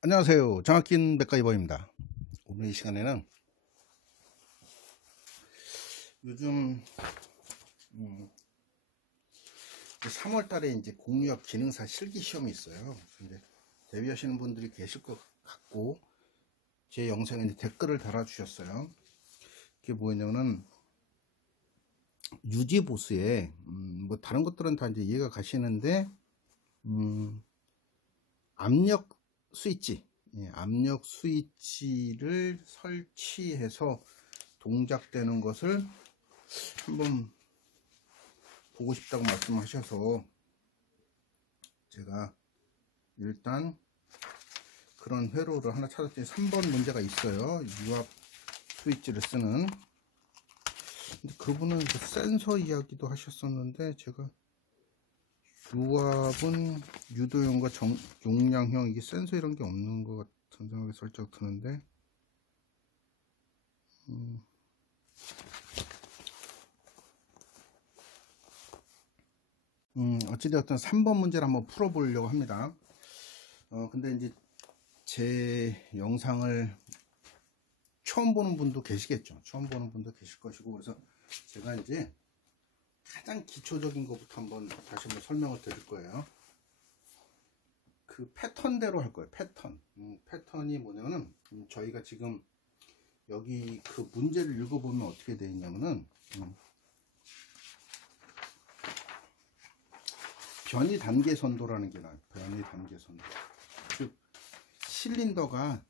안녕하세요. 정학긴 맥가이버입니다. 오늘 이 시간에는 요즘 3월 달에 이제 공유업 기능사 실기 시험이 있어요. 근데 대비하시는 분들이 계실 것 같고 제 영상에 이제 댓글을 달아주셨어요. 그게 뭐냐면은 유지 보수에 뭐 다른 것들은 다 이제 이해가 가시는데 압력 스위치, 압력 스위치를 설치해서 동작되는 것을 한번 보고 싶다고 말씀하셔서 제가 일단 그런 회로를 하나 찾았더니 3번 문제가 있어요. 유압 스위치를 쓰는. 근데 그분은 그 센서 이야기도 하셨었는데 제가 유압은 유도용과 용량형, 이게 센서 이런 게 없는 것 같은 생각이 살짝 드는데 어찌되었든 3번 문제를 한번 풀어보려고 합니다. 근데 이제 제 영상을 처음 보는 분도 계시겠죠. 처음 보는 분도 계실 것이고, 그래서 제가 이제 가장 기초적인 것부터 다시 한번 설명을 드릴 거예요. 그 패턴대로 할 거예요. 패턴. 패턴이 뭐냐면은 저희가 지금 여기 그 문제를 읽어보면 어떻게 되어 있냐면은 변이 단계 선도라는 게 나와요. 변이 단계 선도. 즉 실린더가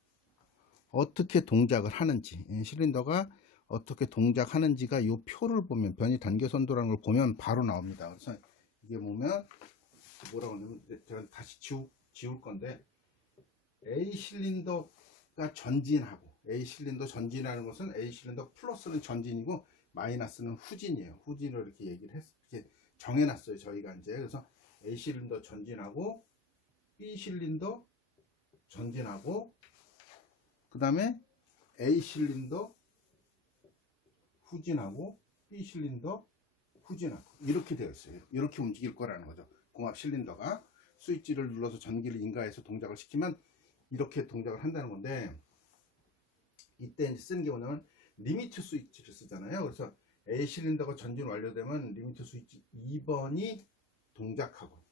어떻게 동작을 하는지, 실린더가 어떻게 동작하는지가 이 표를 보면, 변이 단계 선도라는 걸 보면 바로 나옵니다. 그래서 이게 보면 뭐라고 하냐면, 제가 다시 지울 건데, A 실린더가 전진하고, A 실린더 전진하는 것은 A 실린더 플러스는 전진이고 마이너스는 후진이에요. 후진을 이렇게 정해놨어요. 저희가 이제. 그래서 A 실린더 전진하고 B 실린더 전진하고 그 다음에 A 실린더 후진하고 B 실린더 후진하고 이렇게 되어 있어요. 이렇게 움직일 거라는 거죠. 공합 실린더가 스위치를 눌러서 전기를 인가해서 동작을 시키면 이렇게 동작을 한다는 건데, 이때 이제 쓰는 게 뭐냐면 리미트 스위치를 쓰잖아요. 그래서 A 실린더가 전진 완료되면 리미트 스위치 2번이 동작하고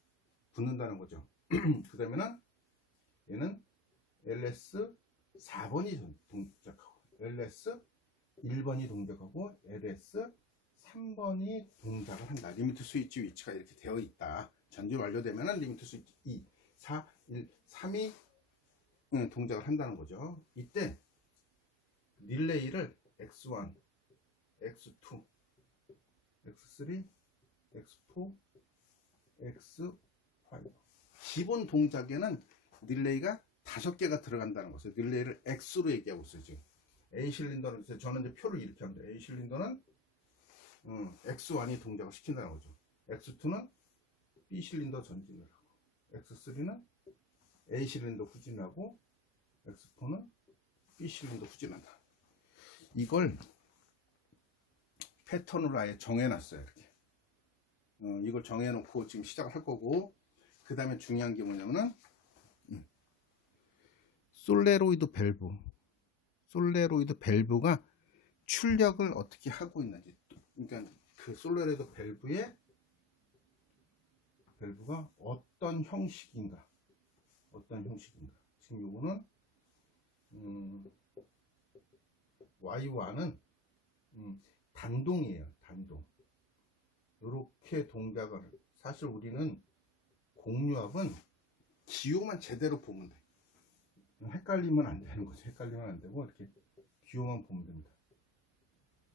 붙는다는 거죠. 그 다음에는 얘는 LS 4번이 동작하고, LS 1번이 동작하고, LS 3번이 동작을 한다. 리미트 스위치 위치가 이렇게 되어 있다. 전진 완료되면 리미트 스위치 2, 4, 1, 3이 동작을 한다는 거죠. 이때 릴레이를 X1, X2, X3, X4, X5. 기본 동작에는 릴레이가 5개가 들어간다는 것을 릴레이를 X로 얘기하고 있어요. 지금 A 실린더는, 저는 이제 표를 이렇게 합니다. A 실린더는 X1이 동작을 시킨다는 거죠. X2는 B 실린더 전진을 하고, X3는 A 실린더 후진하고, X4는 B 실린더 후진한다. 이걸 패턴으로 아예 정해놨어요. 이렇게 이걸 정해놓고 지금 시작을 할 거고, 그 다음에 중요한 게 뭐냐면은 솔레로이드 밸브가 출력을 어떻게 하고 있는지, 그러니까 그 솔레로이드 밸브가 어떤 형식인가. 지금 요거는 Y1은 단동이에요. 단동. 이렇게 동작을, 사실 우리는 공유압은 기호만 제대로 보면 돼. 헷갈리면 안 되는 거죠. 헷갈리면 안 되고 이렇게 기호만 보면 됩니다.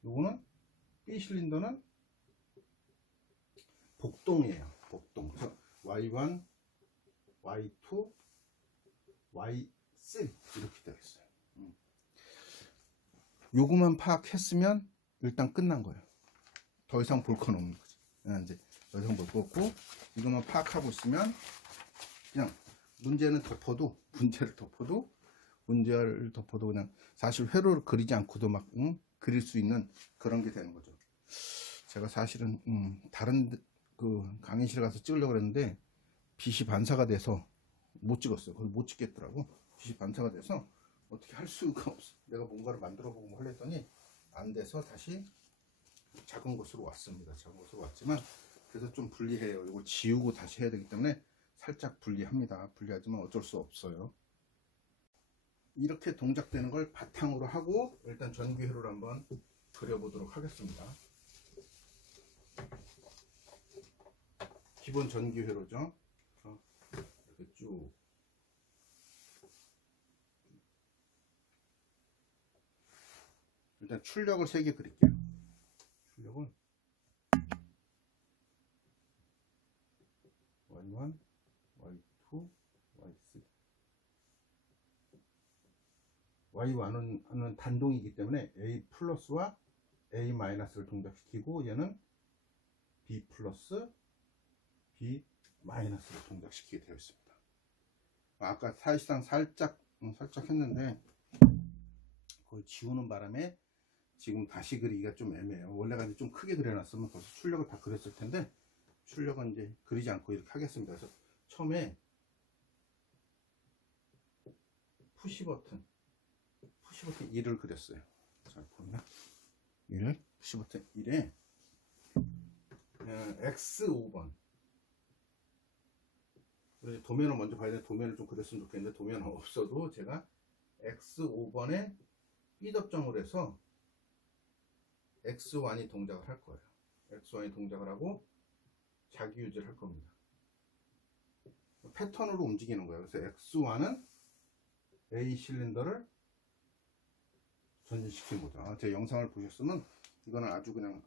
요거는 B 실린더는 복동이에요. 복동. 그래서 Y1, Y2, Y3 이렇게 되어 있어요. 요거만 파악했으면 일단 끝난 거예요. 더 이상 볼 건 없는 거죠. 이제 더 이상 볼 거 없고, 이것만 파악하고 있으면 그냥 문제를 덮어도 그냥 사실 회로를 그리지 않고도 막 그릴 수 있는 그런 게 되는 거죠. 제가 사실은 다른 그 강의실에 가서 찍으려고 했는데 빛이 반사가 돼서 못 찍었어요. 거기 못 찍겠더라고. 빛이 반사가 돼서 어떻게 할 수가 없어. 내가 뭔가를 만들어 보고 하려더니 안 돼서 다시 작은 곳으로 왔습니다. 작은 곳으로 왔지만 그래서 좀 불리해요. 이거 지우고 다시 해야 되기 때문에 살짝 불리합니다. 불리하지만 어쩔 수 없어요. 이렇게 동작되는 걸 바탕으로 하고 일단 전기회로를 한번 그려보도록 하겠습니다. 기본 전기회로죠. 이렇게 쭉 일단 출력을 3개 그릴게요. 출력을 Y1, Y2, Y3. Y1은 단동이기 때문에 A 플러스와 A 마이너스를 동작시키고 얘는 B 플러스 B 마이너스를 동작시키게 되어 있습니다. 아까 사실상 살짝 했는데 그걸 지우는 바람에 지금 다시 그리기가 좀 애매해요. 원래가 이제 좀 크게 그려놨으면 벌써 출력을 다 그렸을 텐데 출력은 이제 그리지 않고 이렇게 하겠습니다. 그래서 처음에 푸시 버튼 1을 그렸어요. 잘 보면 1, 푸시 버튼 1에 X 5번 도면을 먼저 봐야 되는데 도면을 좀 그렸으면 좋겠는데 도면은 없어도 제가 X 5번에 B접점을 해서 X1이 동작을 할 거예요. X1이 동작을 하고 자기 유지를 할 겁니다. 패턴으로 움직이는 거예요. 그래서 X1은 A 실린더를 전진시킨 거죠. 제 영상을 보셨으면 이거는 아주 그냥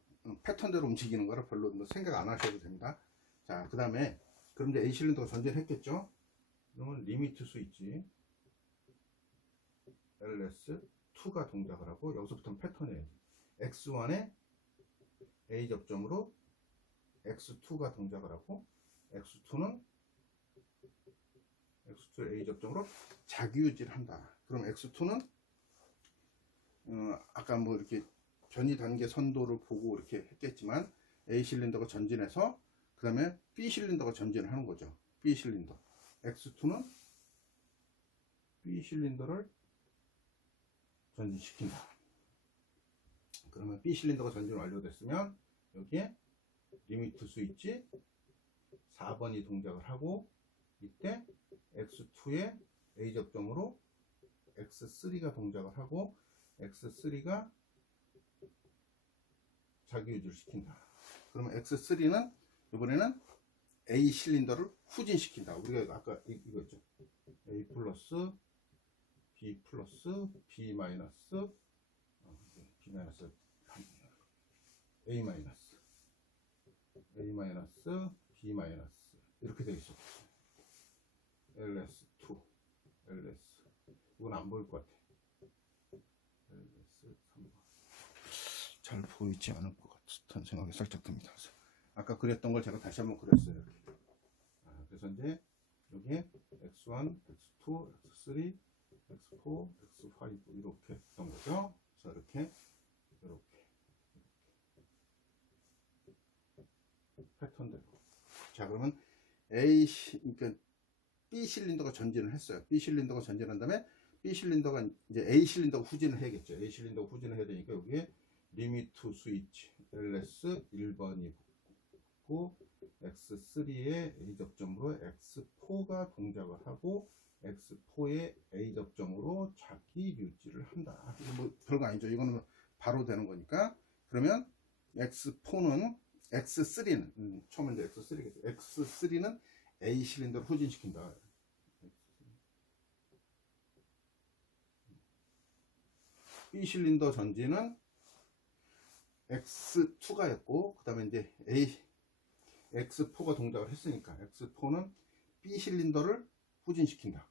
패턴대로 움직이는 거라 별로 생각 안 하셔도 됩니다. 자, 그 다음에 그럼 이제 A 실린더가 전진했겠죠. 그러면 리미트 스위치 LS2가 동작을 하고 여기서부터는 패턴이에요. X1에 A 접점으로 X2가 동작을 하고 X2는 A 접점으로 자기 유지를 한다. 그럼 X2는 아까 뭐 이렇게 변이 단계 선도를 보고 이렇게 했겠지만 A 실린더가 전진해서 그 다음에 B 실린더가 전진을 하는 거죠. B 실린더 X2는 B 실린더를 전진시킨다. 그러면 B 실린더가 전진 완료됐으면 여기에 리미트 스위치 4번이 동작을 하고 이때 X2의 A 접점으로 X3가 동작을 하고 X3가 자기 유지를 시킨다. 그러면 X3는 이번에는 A 실린더를 후진시킨다. 우리가 아까 이거 있죠. A 플러스 B 플러스 B 마이너스 B 마이너스 A 마이너스 A 마이너스 B 마이너스 이렇게 되어 있어. LS2 LS 이건 안 보일 것 같아. LS 3번 잘 보이지 않을 것 같다는 생각이 살짝 듭니다. 아까 그렸던 걸 제가 다시 한번 그렸어요. 이렇게. 그래서 이제 여기에 X1, X2, X3, X4, X5 이렇게 했던 거죠. 그래서 이렇게 패턴대로. 자, 그러면 그러니까 B 실린더가 전진을 했어요. B 실린더가 전진한 다음에 B 실린더가 이제 A 실린더가 후진을 해야겠죠. A 실린더가 후진을 해야 되니까 여기에 리미트 스위치 LS 1번이 붙고 X3의 A 접점으로 X4가 동작을 하고 X4의 A 접점으로 자기 유지를 한다. 뭐 별거 아니죠. 이거는 바로 되는 거니까. 그러면 X4는 X3는 처음에 이제 X3겠죠. X3는 A 실린더를 후진시킨다. B 실린더 전진은 X2가 했고, 그 다음에 이제 X4가 동작을 했으니까 X4는 B 실린더를 후진시킨다.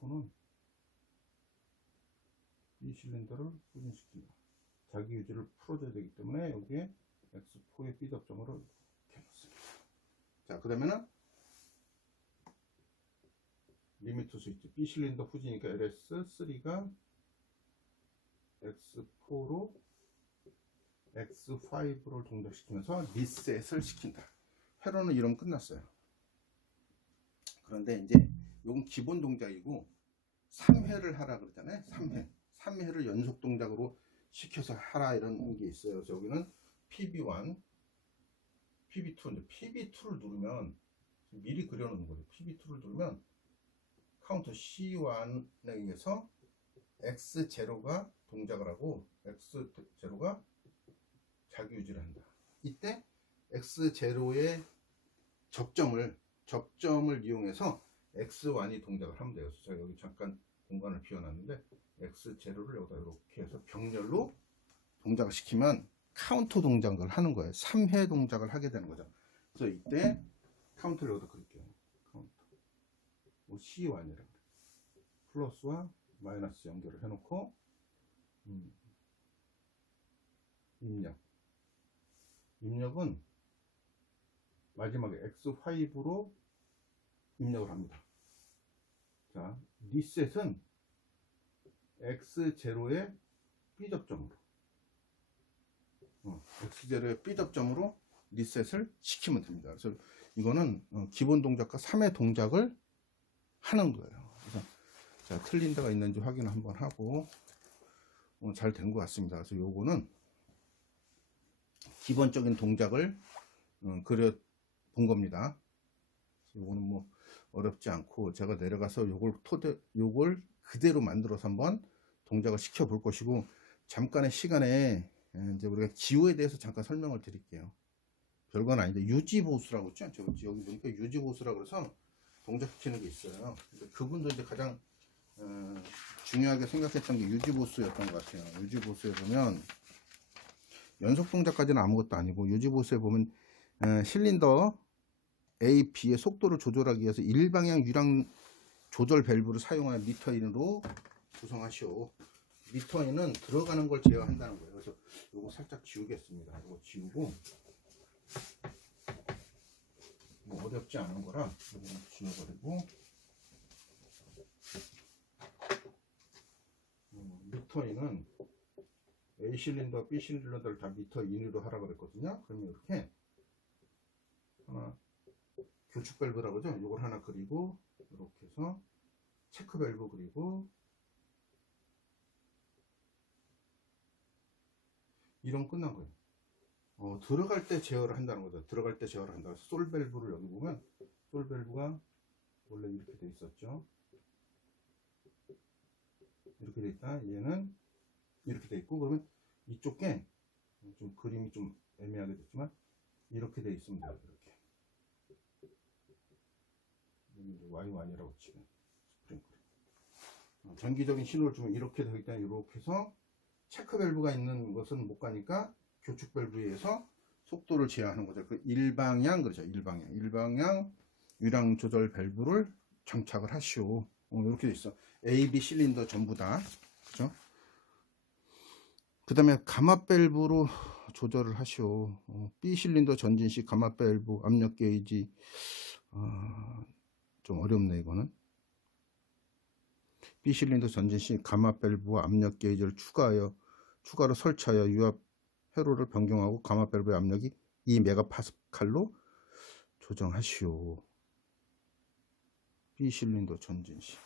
X4는 B 실린더를 후진시킨다. 자기 유지를 풀어줘야 되기 때문에 여기에 X4의 B 접점으로 이렇게 놓습니다. 자, 그 다음에는 리미트 스위치 B 실린더 후진이니까 LS3가 X4로 X5를 동작시키면서 리셋을 시킨다. 회로는 이러면 끝났어요. 그런데 이제 요건 기본 동작이고 3회를 하라 그러잖아요. 3회를 연속 동작으로 시켜서 하라 이런 게 있어요. 그래서 여기는 PB1, PB2, PB2를 누르면 미리 그려놓는 거예요. PB2를 누르면 카운터 C1에 의해서 X0가 동작을 하고 X0가 자기 유지를 한다. 이때 X0의 접점을 이용해서 X1이 동작을 하면 돼요. 그래서 제가 여기 잠깐 공간을 비워놨는데 X0를 여기다 이렇게 해서 병렬로 동작을 시키면 카운터 동작을 하는 거예요. 3회 동작을 하게 되는 거죠. 그래서 이때 카운터를 여기다 그릴게요. 카운터 C1이라고 플러스와 마이너스 연결을 해놓고 입력은 마지막에 X5로 입력을 합니다. 자, 리셋은 X0의 B접점으로 X0의 B접점으로 리셋을 시키면 됩니다. 그래서 이거는 기본 동작과 3회 동작을 하는 거예요. 그래서 자, 틀린 데가 있는지 확인을 한번 하고 잘 된 것 같습니다. 그래서 요거는 기본적인 동작을 그려 본 겁니다. 요거는 뭐 어렵지 않고 제가 내려가서 요걸 그대로 만들어서 한번 동작을 시켜 볼 것이고, 잠깐의 시간에 이제 우리가 기호에 대해서 잠깐 설명을 드릴게요. 별건 아닌데 유지보수라고 있죠. 여기 보니까 유지보수라고 그래서 동작시키는 게 있어요. 그분도 이제 가장 중요하게 생각했던 게 유지보수였던 것 같아요. 유지보수에 보면 연속 동작까지는 아무것도 아니고, 유지보수에 보면 실린더 A, B의 속도를 조절하기 위해서 일방향 유량 조절 밸브를 사용하여 미터인으로 구성하시오. 미터인은 들어가는 걸 제어한다는 거예요. 그래서 이거 살짝 지우겠습니다. 이거 지우고, 뭐 어렵지 않은 거라 이거 지워버리고, 미터인은 A 실린더, B 실린더를 다 미터인으로 하라 그랬거든요. 그러면 이렇게 하나 교축 밸브라고 그러죠. 이걸 하나 그리고 이렇게 해서 체크 밸브 그리고 이런 끝난 거예요. 들어갈 때 제어를 한다는 거죠. 들어갈 때 제어를 한다. 솔 밸브를 여기 보면 솔 밸브가 원래 이렇게 돼 있었죠. 이렇게 돼 있다. 얘는 이렇게 돼 있고, 그러면 이쪽에 좀 그림이 좀 애매하게 됐지만 이렇게 돼 있습니다. 이렇게 Y1이라고 치면 스프링클 전기적인 신호를 주면 이렇게 되기 때문에 이렇게 해서 체크 밸브가 있는 것은 못 가니까 교축 밸브에 의해서 속도를 제어하는 거죠. 그 일방향, 그렇죠. 일방향 유량 조절 밸브를 장착을 하시오. 이렇게 돼 있어. A, B 실린더 전부 다. 그죠? 그 다음에 가마 밸브로 조절을 하시오. B 실린더 전진 시 가마 밸브 압력 게이지. 좀 어렵네 이거는. B 실린더 전진 시 가마 밸브와 압력 게이지를 추가로 설치하여 유압 회로를 변경하고 가마 밸브의 압력이 2메가파스칼로 조정하시오. B 실린더 전진 시.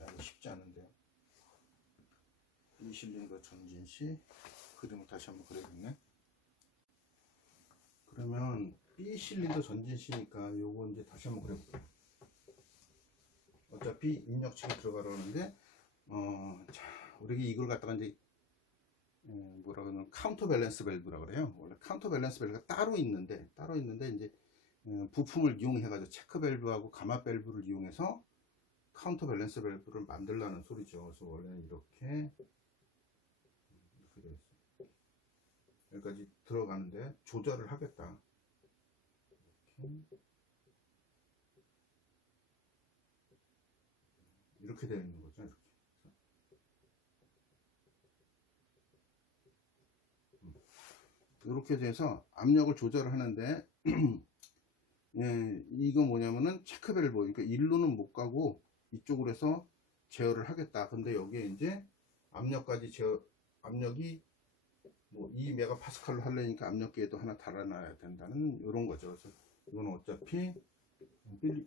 이거 쉽지 않은데요. B 실린더 전진 시 그림을 다시 한번 그려야겠네. 그러면 B 실린더 전진 시니까 요거 이제 다시 한번 그려볼게요. 어차피 입력치가 들어가라는데 자, 우리가 이걸 갖다가 이제 뭐라 그러면 카운터 밸런스 밸브라 그래요. 원래 카운터 밸런스 밸브가 따로 있는데 이제 부품을 이용해 가지고 체크 밸브하고 가마 밸브를 이용해서 카운터 밸런스 밸브를 만들라는 소리죠. 그래서 원래는 이렇게 되어 있어요. 여기까지 들어가는데 조절을 하겠다. 이렇게 되어 있는 거죠. 이렇게 돼서 압력을 조절을 하는데 예, 이거 뭐냐면은 체크 밸브, 그러니까 일로는 못 가고 이쪽으로 해서 제어를 하겠다. 근데 여기에 이제 압력까지 압력이 뭐 2메가파스칼로 하려니까 압력계에도 하나 달아놔야 된다는 이런 거죠. 그래서 이건 어차피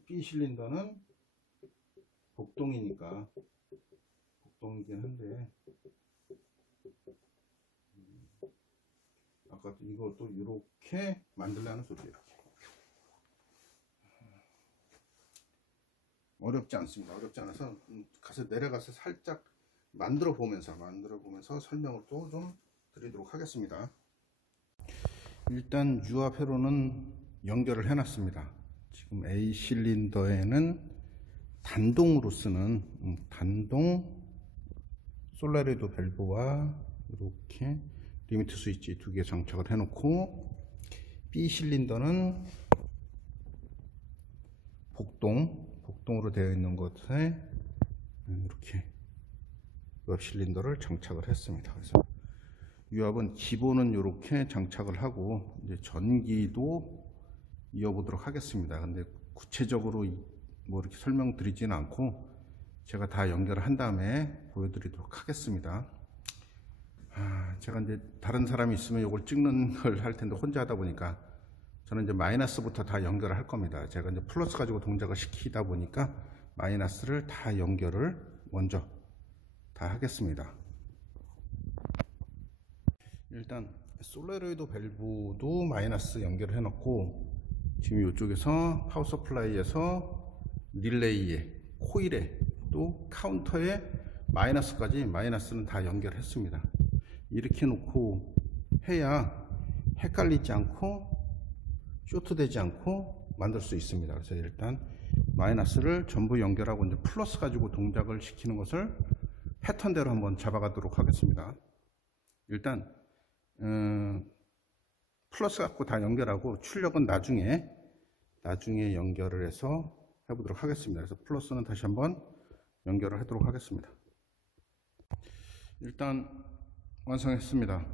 B 실린더는 복동이니까 복동이긴 한데, 아까 이것도 이렇게 만들려는 소리예요. 어렵지 않습니다. 어렵지 않아서 가서 내려가서 살짝 만들어 보면서 설명을 또 좀 드리도록 하겠습니다. 일단 유압 회로는 연결을 해 놨습니다. 지금 A 실린더에는 단동으로 쓰는 단동 솔라리도 밸브와 이렇게 리미트 스위치 2개 장착을 해 놓고, B 실린더는 복동으로 되어 있는 것에 이렇게 유압 실린더를 장착을 했습니다. 그래서 유압은 기본은 이렇게 장착을 하고, 이제 전기도 이어보도록 하겠습니다. 근데 구체적으로 뭐 이렇게 설명드리지는 않고 제가 다 연결을 한 다음에 보여드리도록 하겠습니다. 제가 이제 다른 사람이 있으면 이걸 찍는 걸 할 텐데 혼자 하다 보니까 저는 이제 마이너스부터 다 연결을 할 겁니다. 제가 이제 플러스 가지고 동작을 시키다 보니까 마이너스를 다 연결을 먼저 다 하겠습니다. 일단 솔레로이드 밸브도 마이너스 연결을 해 놓고, 지금 이쪽에서 파워 서플라이에서 릴레이에, 코일에, 또 카운터에 마이너스는 다 연결했습니다. 이렇게 놓고 해야 헷갈리지 않고 쇼트 되지 않고 만들 수 있습니다. 그래서 일단 마이너스를 전부 연결하고 이제 플러스 가지고 동작을 시키는 것을 패턴대로 한번 잡아가도록 하겠습니다. 일단 플러스 갖고 다 연결하고 출력은 나중에 연결을 해서 해보도록 하겠습니다. 그래서 플러스는 다시 한번 연결을 하도록 하겠습니다. 일단 완성했습니다.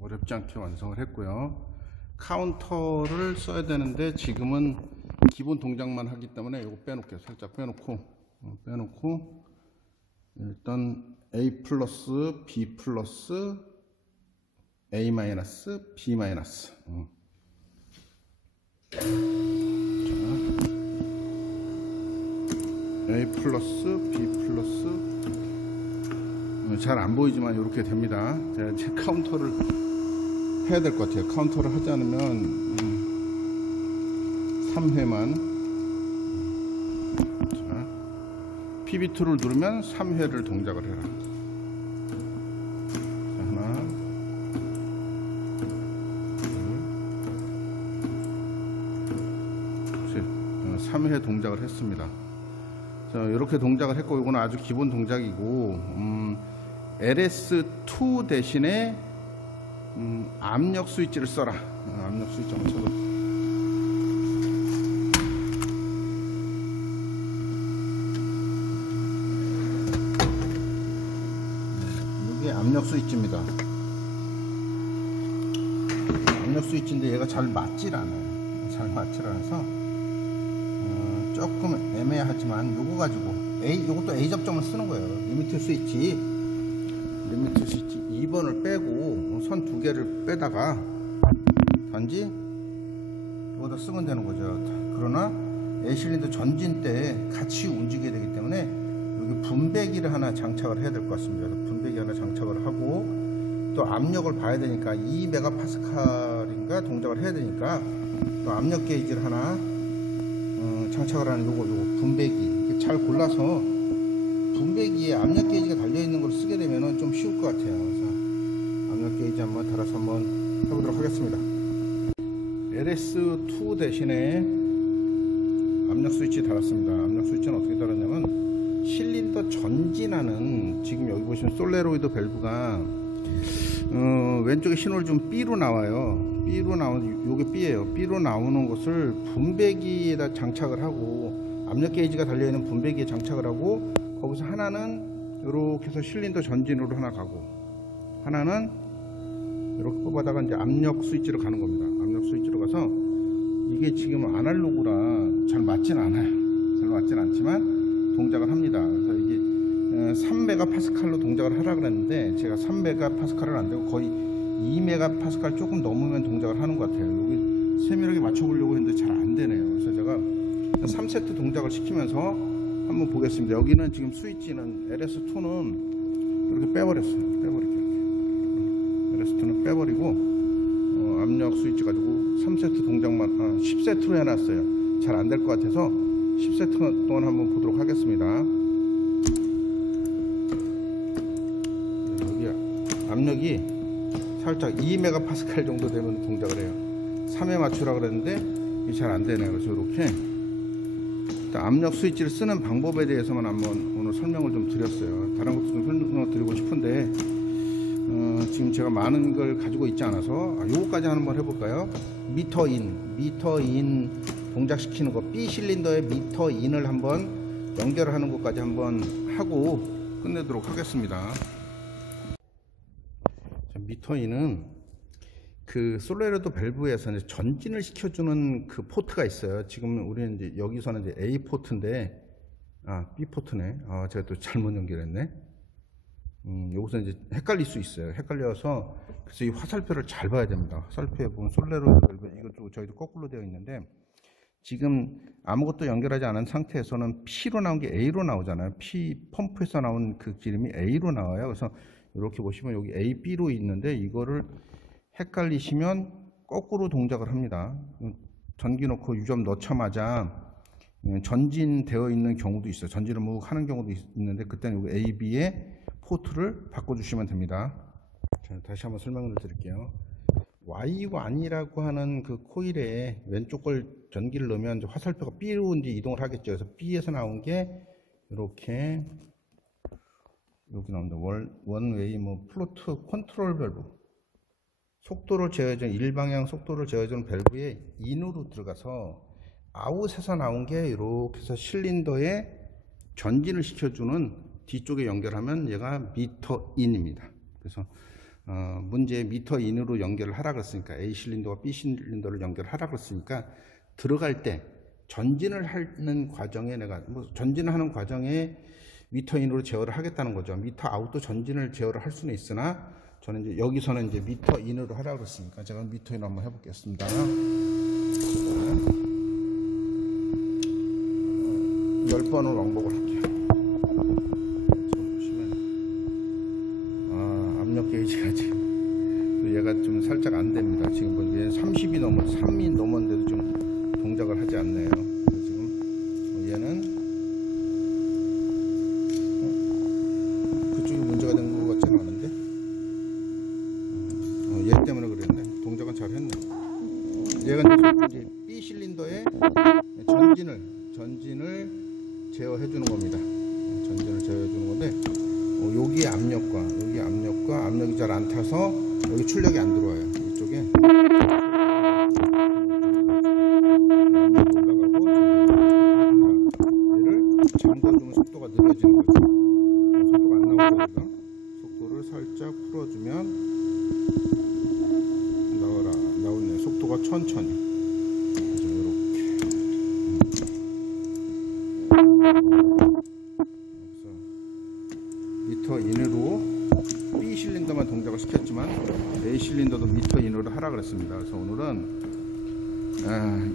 어렵지 않게 완성을 했고요. 카운터를 써야 되는데 지금은 기본 동작만 하기 때문에 이거 빼놓을게요. 살짝 빼놓고 일단 A 플러스 B 플러스 A 마이너스 B 마이너스 A 플러스 B 플러스 잘 안 보이지만 이렇게 됩니다. 제가 제 카운터를 해야 될 것 같아요. 카운터를 하지 않으면 3회만 PB2를 누르면 3회를 동작을 해라. 자, 하나, 둘, 셋. 3회 동작을 했습니다. 자, 이렇게 동작을 했고, 이거는 아주 기본 동작이고, LS2 대신에 압력 스위치를 써라. 압력 스위치 한번 쳐볼게요. 이게 압력 스위치입니다. 압력 스위치인데 얘가 잘 맞질 않아요. 잘 맞질 않아서 조금 애매하지만 요거 가지고 요것도 A 접점을 쓰는 거예요. 리미트 스위치 2번을 빼고 선 2개를 빼다가 단지 이거다 쓰면 되는 거죠. 그러나 A 실린더 전진 때 같이 움직여야 되기 때문에 여기 분배기를 하나 장착을 해야 될 것 같습니다. 분배기 하나 장착을 하고, 또 압력을 봐야 되니까 2메가파스칼인가 동작을 해야 되니까 또 압력 게이지를 하나 장착을 하는 요거 분배기 잘 골라서 분배기에 압력 게이지가 달려있는 걸 쓰게 되면 좀 쉬울 것 같아요. 그래서 압력 게이지 한번 달아서 한번 해보도록 하겠습니다. LS2 대신에 압력 스위치 달았습니다. 압력 스위치는 어떻게 달았냐면, 실린더 전진하는, 지금 여기 보시면 솔레로이드 밸브가 왼쪽에 신호를 좀 B로 나와요. B로 나오는, 요게 B예요. B로 나오는 것을 분배기에다 장착을 하고, 압력 게이지가 달려있는 분배기에 장착을 하고, 거기서 하나는 이렇게 해서 실린더 전진으로 하나 가고, 하나는 이렇게 뽑아다가 이제 압력 스위치로 가는 겁니다. 압력 스위치로 가서, 이게 지금 아날로그라 잘 맞진 않아요. 잘 맞진 않지만 동작을 합니다. 그래서 이게 3메가파스칼로 동작을 하라 그랬는데, 제가 3메가파스칼은 안 되고 거의 2메가파스칼 조금 넘으면 동작을 하는 것 같아요. 여기 세밀하게 맞춰보려고 했는데 잘 안 되네요. 그래서 제가 3세트 동작을 시키면서 한번 보겠습니다. 여기는 지금 스위치는 LS2는 이렇게 빼버렸어요. 빼버릴게요. LS2는 빼버리고 압력 스위치 가지고 3세트 동작만 10세트로 해놨어요. 잘 안 될 것 같아서 10세트 동안 한번 보도록 하겠습니다. 여기 압력이 살짝 2메가파스칼 정도 되면 동작을 해요. 3에 맞추라 그랬는데 이게 잘 안 되네요. 그래서 이렇게 압력 스위치를 쓰는 방법에 대해서만 한번 오늘 설명을 좀 드렸어요. 다른 것도 좀 설명을 드리고 싶은데 지금 제가 많은 걸 가지고 있지 않아서 요거까지 한번 해볼까요? 미터 인 동작시키는 거, B 실린더에 미터 인을 한번 연결을 하는 것까지 한번 하고 끝내도록 하겠습니다. 미터 인은 그 솔레르도 밸브에서 이제 전진을 시켜주는 그 포트가 있어요. 지금 우리는 이제 여기서는 이제 A 포트인데 B 포트네. 제가 또 잘못 연결했네. 여기서 이제 헷갈릴 수 있어요. 헷갈려서 그래서 이 화살표를 잘 봐야 됩니다. 화살표에 보면 솔레르도 밸브 이것도 저희도 거꾸로 되어 있는데 지금 아무것도 연결하지 않은 상태에서는 P로 나온 게 A로 나오잖아요. P 펌프에서 나온 그 기름이 A로 나와요. 그래서 이렇게 보시면 여기 A, B로 있는데 이거를 헷갈리시면 거꾸로 동작을 합니다. 전기 넣고 유점 넣자마자 전진되어 있는 경우도 있어요. 전진을 묵 하는 경우도 있는데 그때는 여기 A, B에 포트를 바꿔주시면 됩니다. 자, 다시 한번 설명을 드릴게요. Y1이라고 하는 그 코일에 왼쪽 걸 전기를 넣으면 이제 화살표가 B로 이제 이동을 하겠죠. 그래서 B에서 나온 게 이렇게 여기 나옵니다. 원웨이 플로트 컨트롤 밸브. 속도를 제어해주는 일방향 속도를 제어해주는 밸브에 인으로 들어가서 아웃에서 나온 게 이렇게 해서 실린더에 전진을 시켜주는 뒤쪽에 연결하면 얘가 미터 인입니다. 그래서 문제에 미터 인으로 연결을 하라 그랬으니까 A 실린더와 B 실린더를 연결하라 그랬으니까 들어갈 때 전진을 하는 과정에 내가 전진을 하는 과정에 미터 인으로 제어를 하겠다는 거죠. 미터 아웃도 전진을 제어를 할 수는 있으나 저는 이제 여기서는 이제 미터 인으로 하라 그랬으니까 제가 미터 인으로 한번 해보겠습니다. 10번을 왕복을 할게요. 지금 보시면 압력 게이지가 지금 얘가 좀 살짝 안 됩니다. 지금 보니까 30이 넘었는데도 좀 동작을 하지 않네요. 지금 얘는 그쪽이 문제가 된 것 같지는 않은데 얘 때문에 그랬네. 동작은 잘 했네. 얘가 이제 B 실린더에 전진을 제어해 주는 겁니다. 전진을 제어해 주는 건데 여기 압력과 압력이 잘 안 타서 여기 출력이 안 들어와요. 이쪽에 얘를 잠궈주면 속도가 느려지는 거죠. 속도가 안 나오니까 속도를 살짝 풀어주면 나오네. 속도가 천천히. 미터 인으로 B 실린더만 동작을 시켰지만 A 실린더도 미터 인으로 하라 그랬습니다. 그래서 오늘은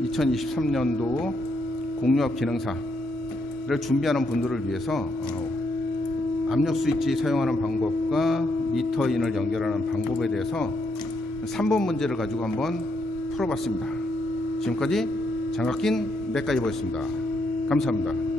2023년도 공유업 기능사를 준비하는 분들을 위해서 압력 스위치 사용하는 방법과 미터 인을 연결하는 방법에 대해서 3번 문제를 가지고 한번 풀어봤습니다. 지금까지 장학긴 맥가이버였습니다. 감사합니다.